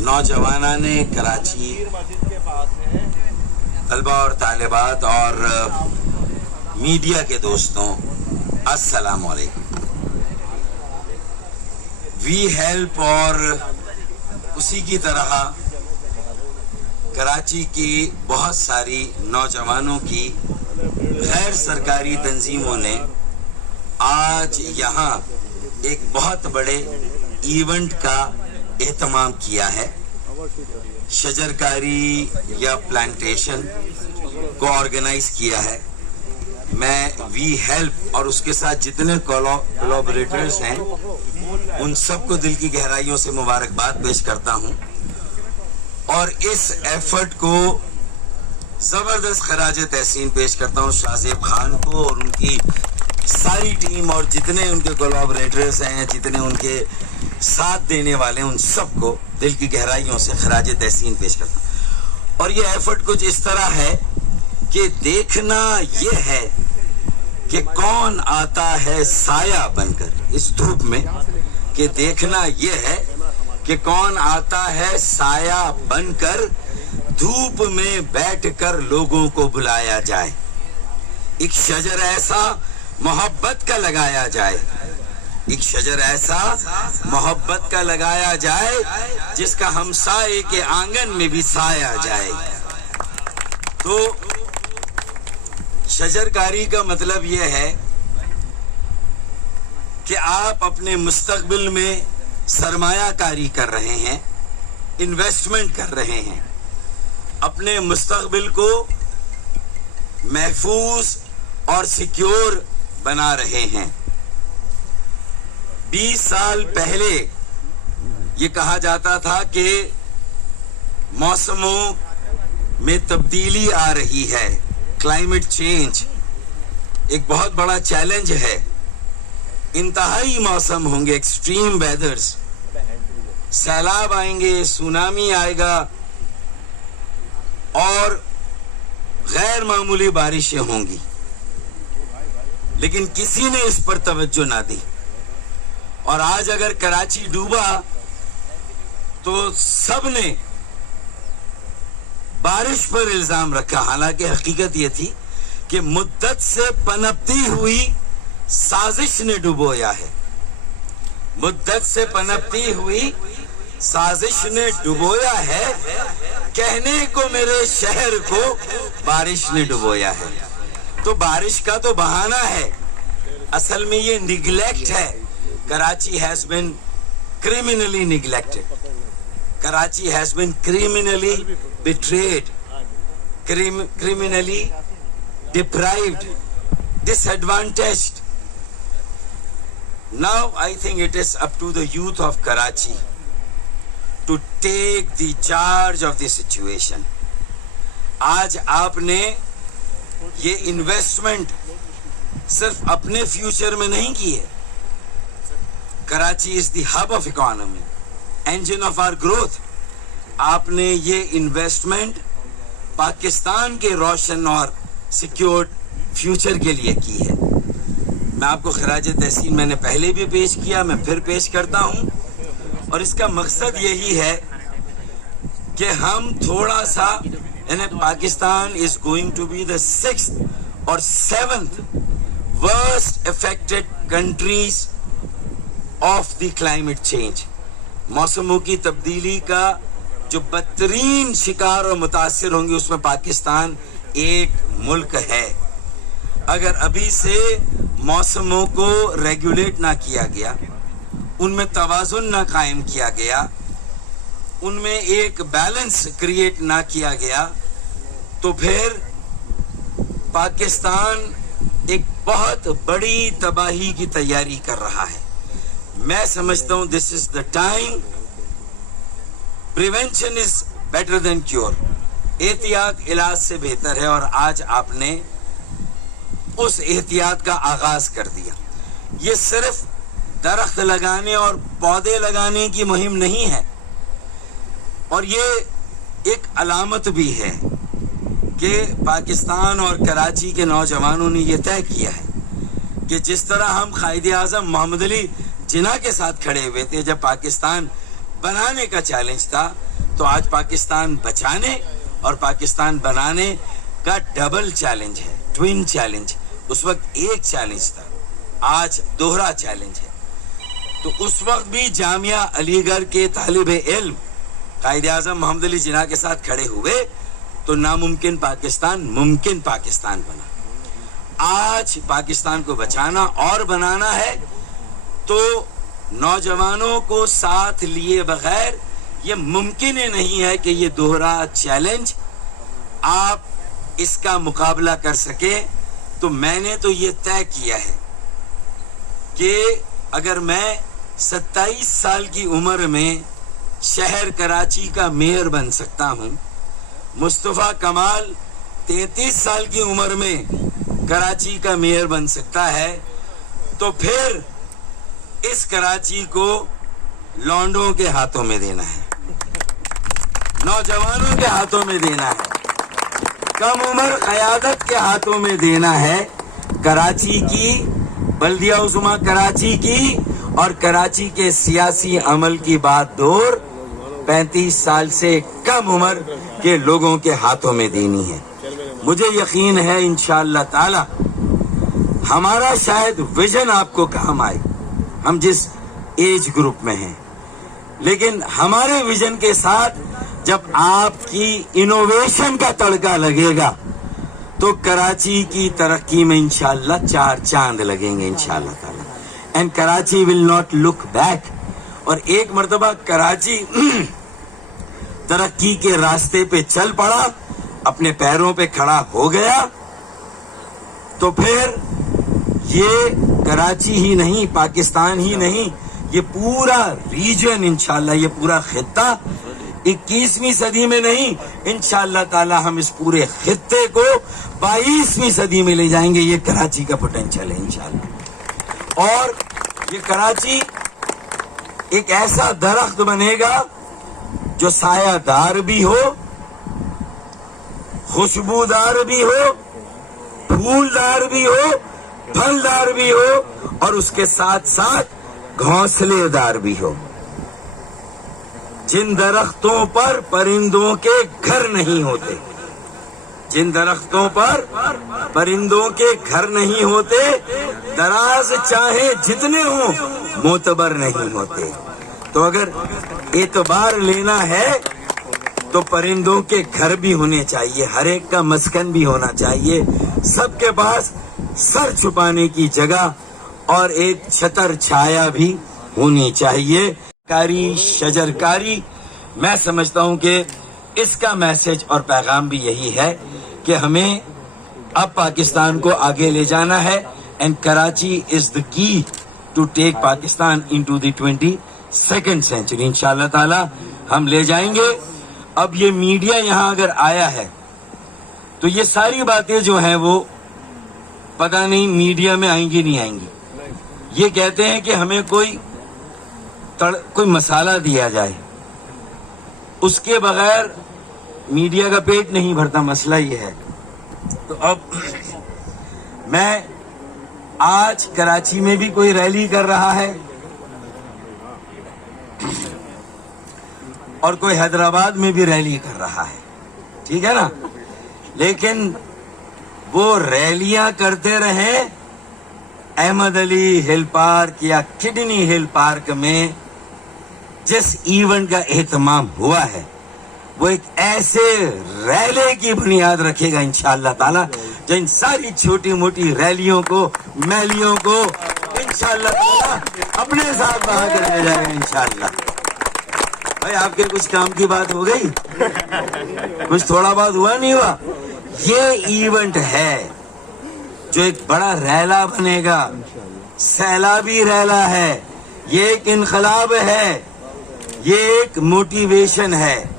नौजवानान कराची, तलबा और तालिबात और मीडिया के दोस्तों, अस्सलाम वालेकुम। वी हेल्प और उसी की तरह कराची की बहुत सारी नौजवानों की गैर सरकारी तंजीमों ने आज यहाँ एक बहुत बड़े इवेंट का एहतमाम किया है। शजरकारी या प्लांटेशन को ऑर्गेनाइज किया है। मैं वी हेल्प और उसके साथ जितने कोलैबोरेटर्स हैं उन सबको दिल की गहराइयों से मुबारकबाद पेश करता हूं और इस एफर्ट को जबरदस्त खराज तहसीन पेश करता हूं शाहजेब खान को और उनकी सारी टीम और जितने उनके कोलैबोरेटर्स हैं, जितने उनके साथ देने वाले हैं, उन सबको दिल की गहराइयों से खराज तहसीन पेश करता हूं। और ये एफर्ट कुछ इस तरह है कि देखना ये है कि कौन आता है साया बनकर इस धूप में, कि देखना ये है कि कौन आता है साया बनकर धूप में बैठकर लोगों को बुलाया जाए। एक शजर ऐसा मोहब्बत का लगाया जाए, एक शजर ऐसा मोहब्बत का लगाया जाए जिसका हमसाए के आंगन में भी साया जाए। तो शजरकारी का मतलब यह है कि आप अपने मुस्तकबिल में सरमायाकारी कर रहे हैं, इन्वेस्टमेंट कर रहे हैं, अपने मुस्तकबिल को महफूज और सिक्योर बना रहे हैं। 20 साल पहले ये कहा जाता था कि मौसमों में तब्दीली आ रही है, क्लाइमेट चेंज एक बहुत बड़ा चैलेंज है, इंतहाई मौसम होंगे, एक्सट्रीम वेदर्स, सैलाब आएंगे, सुनामी आएगा और गैर मामूली बारिशें होंगी। लेकिन किसी ने इस पर तवज्जो ना दी और आज अगर कराची डूबा तो सबने बारिश पर इल्जाम रखा। हालांकि हकीकत यह थी कि मुद्दत से पनपती हुई साजिश ने डुबोया है, मुद्दत से पनपती हुई साजिश ने डुबोया है, कहने को मेरे शहर को बारिश ने डुबोया है। तो बारिश का तो बहाना है, असल में ये निगलेक्ट है। Karachi has been criminally neglected, Karachi has been criminally betrayed, criminally deprived, disadvantaged. Now I think it is up to the youth of Karachi to take the charge of the situation. आज आपने ये इन्वेस्टमेंट सिर्फ अपने future में नहीं की है। Karachi is the hub of economy, engine of our growth. आपने ये इन्वेस्टमेंट पाकिस्तान के रोशन और सिक्योर्ड फ्यूचर के लिए की है। मैं आपको खराज तहसीन मैंने पहले भी पेश किया, मैं फिर पेश करता हूं और इसका मकसद यही है कि हम थोड़ा सा, यानी Pakistan is going to be the 6th और 7th worst affected countries of the climate change. मौसमों की तब्दीली का जो बदतरीन शिकार और मुतासिर होंगे उसमें पाकिस्तान एक मुल्क है। अगर अभी से मौसमों को रेगुलेट ना किया गया, उनमें तवाज़ुन ना कायम किया गया, उनमें एक बैलेंस क्रिएट ना किया गया, तो फिर पाकिस्तान एक बहुत बड़ी तबाही की तैयारी कर रहा है। मैं समझता हूं this is the time, prevention is better than cure, एहतियात इलाज से बेहतर है और आज आपने उस एहतियात का आगाज कर दिया। ये सिर्फ दरख्त लगाने और पौधे लगाने की मुहिम नहीं है और ये एक अलामत भी है कि पाकिस्तान और कराची के नौजवानों ने यह तय किया है कि जिस तरह हम कायदे आज़म मोहम्मद अली जिना के साथ खड़े हुए थे जब पाकिस्तान बनाने का चैलेंज था, तो आज पाकिस्तान बचाने और पाकिस्तान बनाने का डबल चैलेंज है, ट्विन चैलेंज। उस वक्त एक चैलेंज था, आज दोहरा चैलेंज है। तो उस वक्त भी जामिया अलीगढ़ के तालिब इल्म कायद-ए-आज़म मोहम्मद अली जिन्ना के साथ खड़े हुए तो नामुमकिन पाकिस्तान मुमकिन पाकिस्तान बना। आज पाकिस्तान को बचाना और बनाना है तो नौजवानों को साथ लिए बगैर ये मुमकिन ही नहीं है कि ये दोहरा चैलेंज आप इसका मुकाबला कर सके। तो मैंने तो ये तय किया है कि अगर मैं 27 साल की उम्र में शहर कराची का मेयर बन सकता हूँ, मुस्तफ़ा कमाल 33 साल की उम्र में कराची का मेयर बन सकता है, तो फिर इस कराची को लौंडों के हाथों में देना है, नौजवानों के हाथों में देना है, कम उम्र क़यादत के हाथों में देना है। कराची की बल्दिया उज़्मा कराची की और कराची के सियासी अमल की बात दूर 35 साल से कम उम्र के लोगों के हाथों में देनी है। मुझे यकीन है इंशाअल्लाह ताला हमारा शायद विजन आपको काम आए, हम जिस एज ग्रुप में हैं, लेकिन हमारे विजन के साथ जब आपकी इनोवेशन का तड़का लगेगा तो कराची की तरक्की में इंशाअल्लाह 4 चांद लगेंगे इंशाअल्लाह ताला। And Karachi will not look back. और एक मर्तबा कराची तरक्की के रास्ते पे चल पड़ा, अपने पैरों पे खड़ा हो गया, तो फिर ये कराची ही नहीं, पाकिस्तान ही नहीं, ये पूरा रीजन इंशाअल्लाह, ये पूरा खित्ता 21वीं सदी में नहीं, इंशाअल्लाह ताला हम इस पूरे खित्ते को 22वीं सदी में ले जाएंगे। ये कराची का पोटेंशियल है इंशाअल्लाह। और ये कराची एक ऐसा दरख्त बनेगा जो सायादार भी हो, खुशबूदार भी हो, फूलदार भी हो, फलदार भी हो, और उसके साथ साथ घोंसलेदार भी हो। जिन दरख्तों पर परिंदों के घर नहीं होते, जिन दरख्तों पर परिंदों के घर नहीं होते, दराज चाहे जितने हों मोतबर नहीं होते। तो अगर एतबार लेना है तो परिंदों के घर भी होने चाहिए, हर एक का मस्कन भी होना चाहिए, सबके पास सर छुपाने की जगह और एक छतर छाया भी होनी चाहिए। कारी शजरकारी, मैं समझता हूं कि इसका मैसेज और पैगाम भी यही है कि हमें अब पाकिस्तान को आगे ले जाना है। And Karachi is the key to take Pakistan into the 22nd century. इंशाअल्लाह ताला हम ले जाएंगे। अब ये मीडिया यहाँ अगर आया है तो ये सारी बातें जो हैं वो पता नहीं मीडिया में आएंगी नहीं आएंगी। ये कहते हैं कि हमें कोई मसाला दिया जाए, उसके बगैर मीडिया का पेट नहीं भरता, मसला ये है। तो अब मैं आज कराची में भी कोई रैली कर रहा है और कोई हैदराबाद में भी रैली कर रहा है, ठीक है ना, लेकिन वो रैलियां करते रहे अहमद अली हिल पार्क या किडनी हिल पार्क में जिस इवेंट का एहतमाम हुआ है वो एक ऐसे रैली की बुनियाद रखेगा इंशाअल्लाह ताला, जो इन सारी छोटी मोटी रैलियों को, मैलियों को इंशाअल्लाह ताला अपने साथ बहा कर ले जाएगा इंशाअल्लाह। भाई आपके कुछ काम की बात हो गई, कुछ थोड़ा बहुत हुआ नहीं हुआ? ये इवेंट है जो एक बड़ा रैला बनेगा, सैलाबी रैला है, ये एक इनकलाब है, ये एक मोटिवेशन है,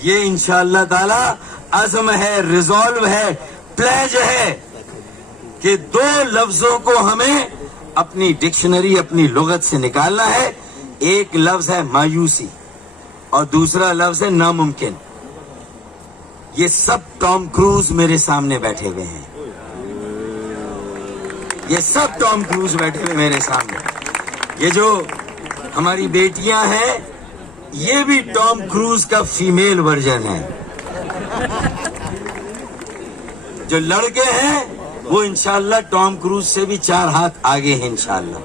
ये इंशाअल्लाह ताला अज़्म है, रिजॉल्व है, प्लेज है कि 2 लफ्जों को हमें अपनी डिक्शनरी, अपनी लुगत से निकालना है। एक लफ्ज है मायूसी और दूसरा लफ्ज है नामुमकिन। ये सब टॉम क्रूज मेरे सामने बैठे हुए हैं, ये सब टॉम क्रूज बैठे हुए मेरे सामने। یہ جو ہماری بیٹیاں ہیں یہ بھی ٹام کروز کا فیمیل ورژن ہے. جو لڑکے ہیں وہ انشاءاللہ ٹام کروز سے بھی 4 ہاتھ آگے ہیں انشاءاللہ.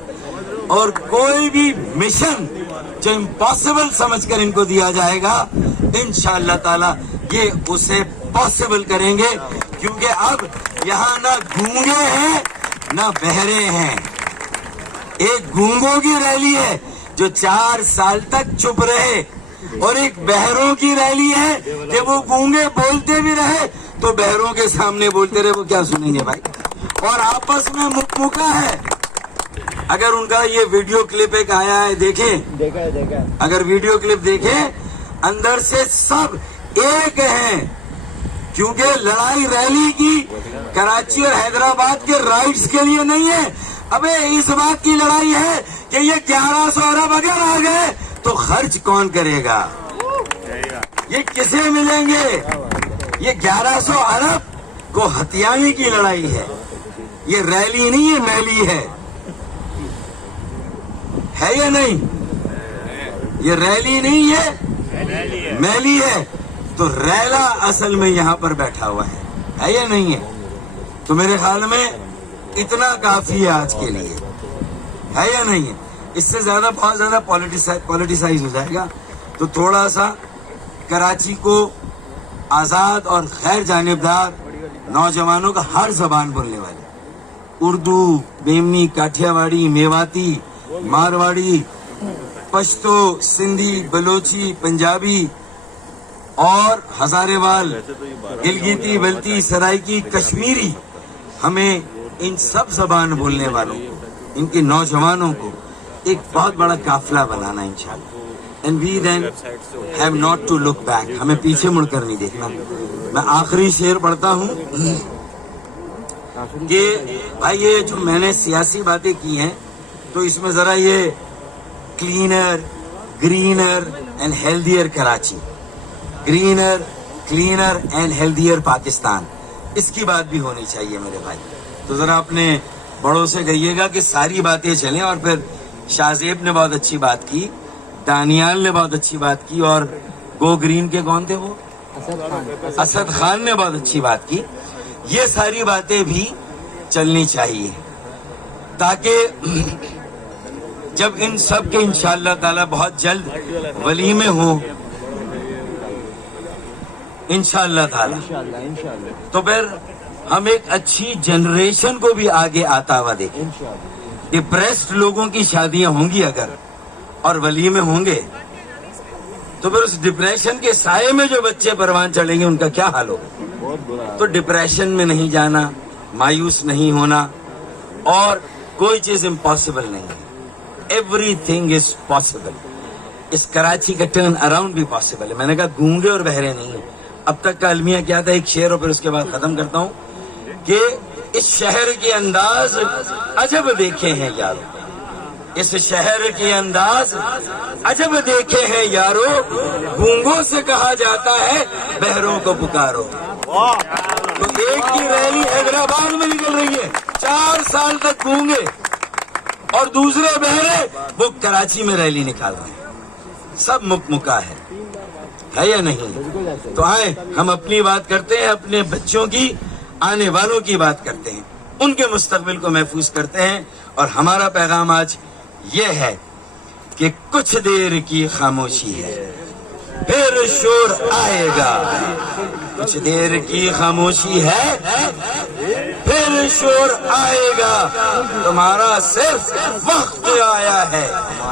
اور کوئی بھی مشن جو امپاسبل سمجھ کر ان کو دیا جائے گا انشاءاللہ تعالی یہ اسے پاسبل کریں گے, کیونکہ اب یہاں نہ گونگے ہیں نہ بہرے ہیں. ایک گونگوں کی ریلی ہے جو 4 سال تک چپ رہے, اور ایک بہروں کی ریلی ہے کہ وہ گونگے بولتے بھی رہے تو بہروں کے سامنے بولتے رہے, وہ کیا سنیں گے بھائی. اور آپس میں مکمکا ہے. اگر ان کا یہ ویڈیو کلپ ایک آیا ہے دیکھیں, اگر ویڈیو کلپ دیکھیں اندر سے سب ایک ہیں, کیونکہ لڑائی ریلی کی کراچی اور حیدرآباد کے رائٹس کے لیے نہیں ہے. ابے اس بات کی لڑائی ہے کہ یہ 1100 ارب اگر آ گئے تو خرچ کون کرے گا, یہ کسے ملیں گے. یہ 1100 ارب کو ہتھیانے کی لڑائی ہے, یہ ریلی نہیں ہے, میلی ہے یا نہیں؟ یہ ریلی نہیں ہے, میلی ہے. تو ریلا اصل میں یہاں پر بیٹھا ہوا ہے یا نہیں ہے؟ تو میرے خیال میں اتنا کافی ہے آج کے لیے, ہے یا نہیں ہے؟ اس سے زیادہ بہت زیادہ پولیٹیسائز ہو جائے گا. تو تھوڑا سا کراچی کو آزاد اور غیر جانبدار نوجوانوں کا ہر زبان بولنے والے, اردو, بیمنی, کاٹھیا واڑی, میواتی, مارواڑی, پشتو, سندھی, بلوچی, پنجابی اور ہزارے وال, گلگیتی, بلتی, سرائکی, کشمیری, ہمیں ان سب زبان بولنے والوں کو, ان کے نوجوانوں کو ایک بہت بڑا قافلہ بنانا انشاءاللہ. And we then have not to look back. ہمیں پیچھے مڑ کر نہیں دیکھنا. میں آخری شعر پڑھتا ہوں کہ بھائی یہ جو میں نے سیاسی باتیں کی ہیں تو اس میں ذرا یہ cleaner, greener and healthier Karachi, greener, cleaner and healthier Pakistan, اس کی بات بھی ہونی چاہیے میرے بھائی. تو ذرا اپنے بڑوں سے کہیے گا کہ ساری باتیں چلیں. اور پھر شاہ زیب نے بہت اچھی بات کی, دانیال نے بہت اچھی بات کی, اور گو گرین کے کون تھے وہ, اسد خان نے بہت اچھی بات کی. یہ ساری باتیں بھی چلنی چاہیے تاکہ جب ان سب کے انشاءاللہ تعالی بہت جلد ولیمے ہوں انشاءاللہ تعالی, تو پھر ہم ایک اچھی جنریشن کو بھی آگے آتا ہوا دیکھیں. ڈپریسڈ لوگوں کی شادیاں ہوں گی اگر اور ولیمے ہوں گے تو پھر اس ڈپریشن کے سائے میں جو بچے پروان چڑھیں گے ان کا کیا حال ہوگا. تو ڈپریشن میں نہیں جانا, مایوس نہیں ہونا, اور کوئی چیز امپاسبل نہیں ہے. Everything is possible. اس کراچی کا ٹرن اراؤنڈ بھی پاسبل ہے. میں نے کہا گونگے اور بہرے نہیں ہیں. اب تک کا المیہ کیا تھا, ایک شعر اور پھر اس کے بعد ختم کرتا ہوں کہ اس شہر کے انداز عجب دیکھے ہیں یارو, اس شہر کے انداز عجب دیکھے ہیں یارو, گونگوں سے کہا جاتا ہے بہروں کو پکارو. تو ایک کی ریلی حیدرآباد میں نکل رہی ہے 4 سال تک گونگے, اور دوسرے بہرے وہ کراچی میں ریلی نکال رہے ہیں. سب مکمکا ہے یا نہیں؟ تو آئے ہم اپنی بات کرتے ہیں, اپنے بچوں کی, آنے والوں کی بات کرتے ہیں, ان کے مستقبل کو محفوظ کرتے ہیں. اور ہمارا پیغام آج یہ ہے کہ کچھ دیر کی خاموشی ہے پھر شور آئے گا, کچھ دیر کی خاموشی ہے پھر شور آئے گا, تمہارا صرف وقت آیا ہے,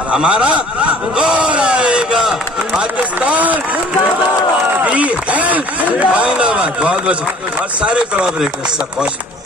ہمارا دور آئے گا. پاکستان بھی ہے, بہت بہت اور سارے کلابریٹر سب بہت